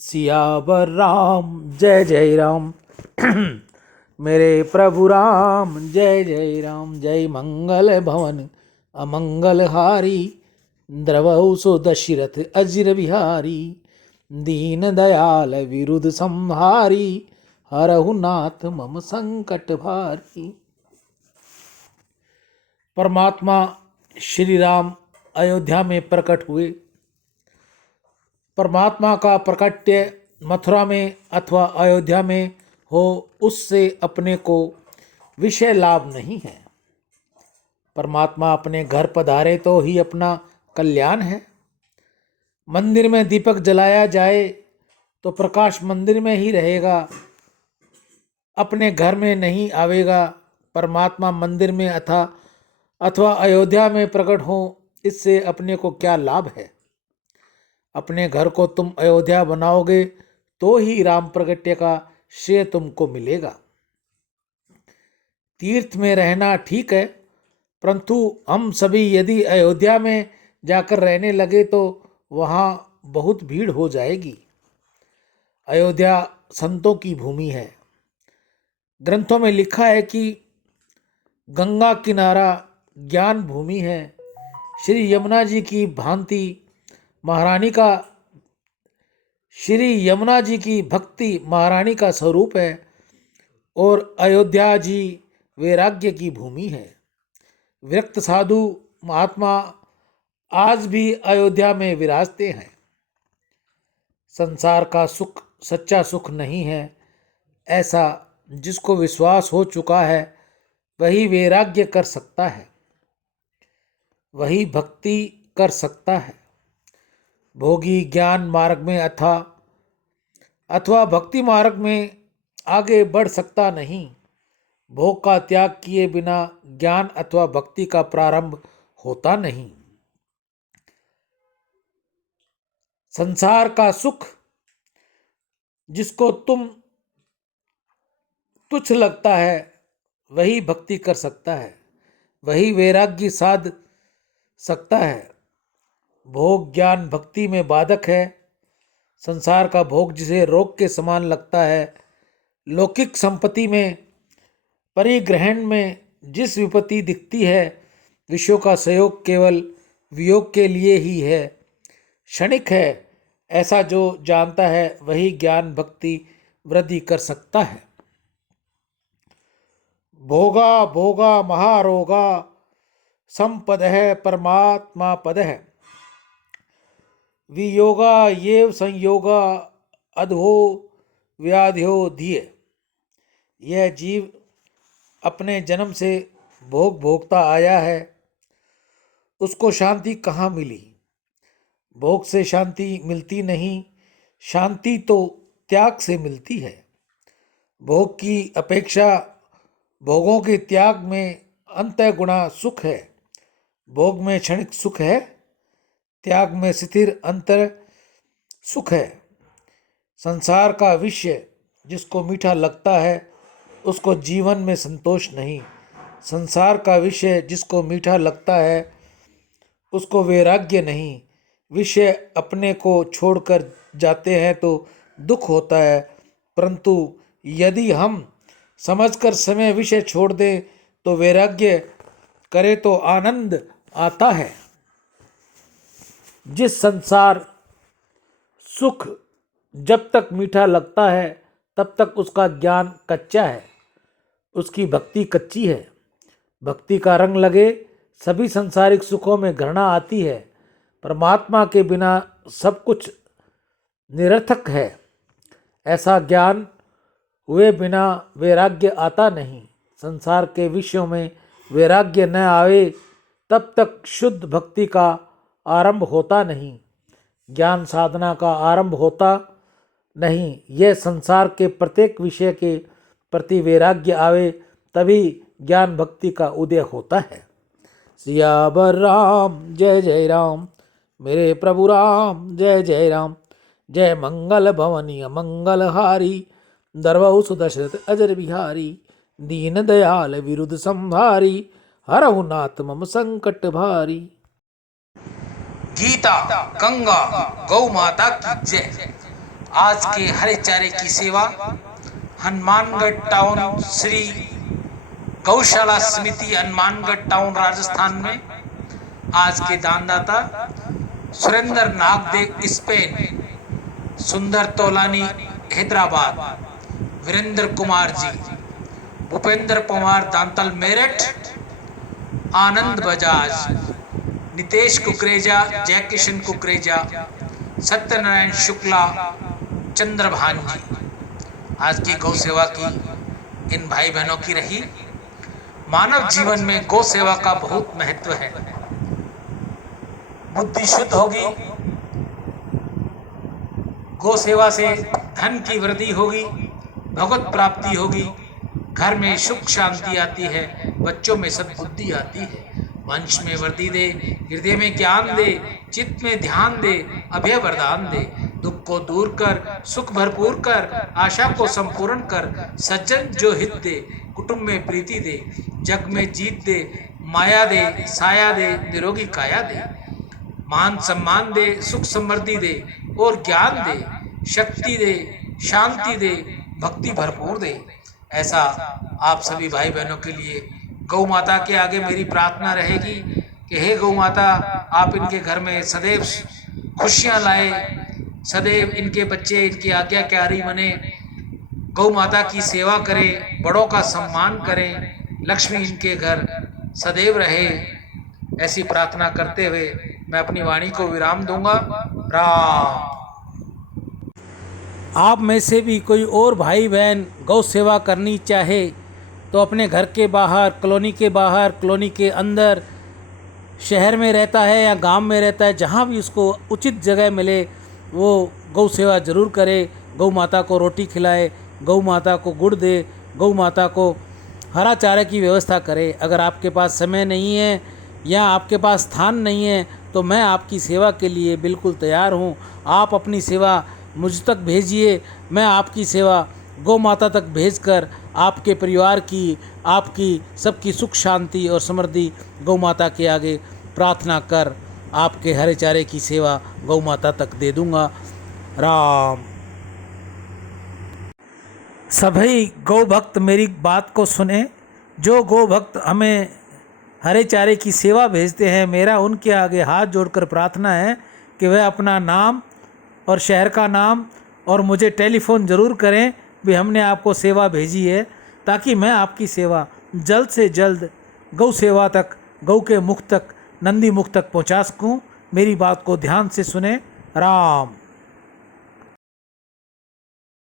सियावर राम जय जय राम। मेरे प्रभु राम जय जय राम। जय मंगल भवन अमंगल हारी, द्रवहु सो दशरथ अजिर बिहारी। दीन दयाल विरुद्ध संहारी, हरहु नाथ मम संकट भारी। परमात्मा श्री राम अयोध्या में प्रकट हुए। परमात्मा का प्रकट्य मथुरा में अथवा अयोध्या में हो, उससे अपने को विषय लाभ नहीं है। परमात्मा अपने घर पधारे तो ही अपना कल्याण है। मंदिर में दीपक जलाया जाए तो प्रकाश मंदिर में ही रहेगा, अपने घर में नहीं आवेगा। परमात्मा मंदिर में अथवा अयोध्या में प्रकट हो, इससे अपने को क्या लाभ है। अपने घर को तुम अयोध्या बनाओगे तो ही राम प्रगट्य का श्रेय तुमको मिलेगा। तीर्थ में रहना ठीक है, परंतु हम सभी यदि अयोध्या में जाकर रहने लगे तो वहाँ बहुत भीड़ हो जाएगी। अयोध्या संतों की भूमि है। ग्रंथों में लिखा है कि गंगा किनारा ज्ञान भूमि है। श्री यमुना जी की भांति श्री यमुना जी की भक्ति महारानी का स्वरूप है और अयोध्या जी वैराग्य की भूमि है। विरक्त साधु महात्मा आज भी अयोध्या में विराजते हैं। संसार का सुख सच्चा सुख नहीं है, ऐसा जिसको विश्वास हो चुका है वही वैराग्य कर सकता है, वही भक्ति कर सकता है। भोगी ज्ञान मार्ग में अथवा भक्ति मार्ग में आगे बढ़ सकता नहीं। भोग का त्याग किए बिना ज्ञान अथवा भक्ति का प्रारंभ होता नहीं। संसार का सुख जिसको तुम तुच्छ लगता है वही भक्ति कर सकता है, वही वैराग्य साध सकता है। भोग ज्ञान भक्ति में बाधक है। संसार का भोग जिसे रोग के समान लगता है, लौकिक संपत्ति में परिग्रहण में जिस विपत्ति दिखती है, विषयों का सहयोग केवल वियोग के लिए ही है, क्षणिक है। ऐसा जो जानता है वही ज्ञान भक्ति वृद्धि कर सकता है। भोगा भोगा महारोगा, संपद है परमात्मा पद है। वियोगा येव संयोगा, अधो व्याध्यो धिय। यह जीव अपने जन्म से भोग भोगता आया है, उसको शांति कहाँ मिली। भोग से शांति मिलती नहीं, शांति तो त्याग से मिलती है। भोग की अपेक्षा भोगों के त्याग में अंतःगुणा सुख है। भोग में क्षणिक सुख है, त्याग में स्थिर अंतर सुख है। संसार का विषय जिसको मीठा लगता है उसको जीवन में संतोष नहीं। संसार का विषय जिसको मीठा लगता है उसको वैराग्य नहीं। विषय अपने को छोड़कर जाते हैं तो दुख होता है, परंतु यदि हम समझकर समय विषय छोड़ दें तो वैराग्य करे तो आनंद आता है। जिस संसार सुख जब तक मीठा लगता है तब तक उसका ज्ञान कच्चा है, उसकी भक्ति कच्ची है। भक्ति का रंग लगे सभी संसारिक सुखों में घृणा आती है। परमात्मा के बिना सब कुछ निरर्थक है। ऐसा ज्ञान हुए बिना वैराग्य आता नहीं। संसार के विषयों में वैराग्य न आवे तब तक शुद्ध भक्ति का आरंभ होता नहीं, ज्ञान साधना का आरंभ होता नहीं। यह संसार के प्रत्येक विषय के प्रति वैराग्य आवे तभी ज्ञान भक्ति का उदय होता है। सियावर राम जय जय राम। मेरे प्रभु राम जय जय राम। जय मंगल भवनी मंगल हारी, दरवहु सो दशरथ अजर बिहारी। दीन दयाल विरुद्ध संहारी, हरहु नाथ मम संकट भारी। गीता गंगा गौ माता की जय। आज के हरे चारे की सेवा हनुमानगढ़ टाउन श्री गौशाला समिति हनुमानगढ़ टाउन राजस्थान में आज के दानदाता सुरेंद्र नागदेव स्पेन, सुंदर तोलानी हैदराबाद, वीरेंद्र कुमार जी, भूपेंद्र पवार दांतल मेरठ, आनंद बजाज, नितेश कुकरेजा, जयकिशन कुकरेजा, सत्यनारायण शुक्ला, चंद्रभान जी। आज की गौ सेवा की इन भाई बहनों की रही। मानव जीवन में गौ सेवा का बहुत महत्व है। बुद्धि शुद्ध होगी, गौ सेवा से धन की वृद्धि होगी, भगवत प्राप्ति होगी, घर में सुख शांति आती है, बच्चों में सद्बुद्धि आती है, वंश में वृद्धि दे, हृदय में ज्ञान दे, चित्त में ध्यान दे, अभय वरदान दे, दुख को दूर कर, सुख भरपूर कर, आशा को संपूर्ण कर, सज्जन जो हित दे, कुटुंब में प्रीति दे, जग में जीत दे, माया दे, साया दे, निरोगी काया दे, मान सम्मान दे, सुख समृद्धि दे और ज्ञान दे, शक्ति दे, शांति दे, भक्ति भरपूर दे। ऐसा आप सभी भाई बहनों के लिए गौ माता के आगे मेरी प्रार्थना रहेगी कि हे गौ माता, आप इनके घर में सदैव खुशियां लाए, सदैव इनके बच्चे इनकी आज्ञाकारी बने, गौ माता की सेवा करें, बड़ों का सम्मान करें, लक्ष्मी इनके घर सदैव रहे। ऐसी प्रार्थना करते हुए मैं अपनी वाणी को विराम दूंगा। राम। आप में से भी कोई और भाई बहन गौ सेवा करनी चाहे तो अपने घर के बाहर, कॉलोनी के बाहर, कॉलोनी के अंदर, शहर में रहता है या गांव में रहता है, जहां भी उसको उचित जगह मिले वो गौ सेवा ज़रूर करे। गौ माता को रोटी खिलाए, गौ माता को गुड़ दे, गौ माता को हरा चारे की व्यवस्था करे। अगर आपके पास समय नहीं है या आपके पास स्थान नहीं है तो मैं आपकी सेवा के लिए बिल्कुल तैयार हूँ। आप अपनी सेवा मुझ तक भेजिए, मैं आपकी सेवा गौ माता तक भेजकर आपके परिवार की, आपकी सबकी सुख शांति और समृद्धि गौ माता के आगे प्रार्थना कर आपके हरे चारे की सेवा गौ माता तक दे दूँगा। राम। सभी गौ भक्त मेरी बात को सुने। जो गौ भक्त हमें हरे चारे की सेवा भेजते हैं, मेरा उनके आगे हाथ जोड़कर प्रार्थना है कि वह अपना नाम और शहर का नाम और मुझे टेलीफ़ोन ज़रूर करें भी हमने आपको सेवा भेजी है, ताकि मैं आपकी सेवा जल्द से जल्द गौ सेवा तक, गौ के मुख तक, नंदी मुख तक पहुंचा सकूं। मेरी बात को ध्यान से सुने। राम।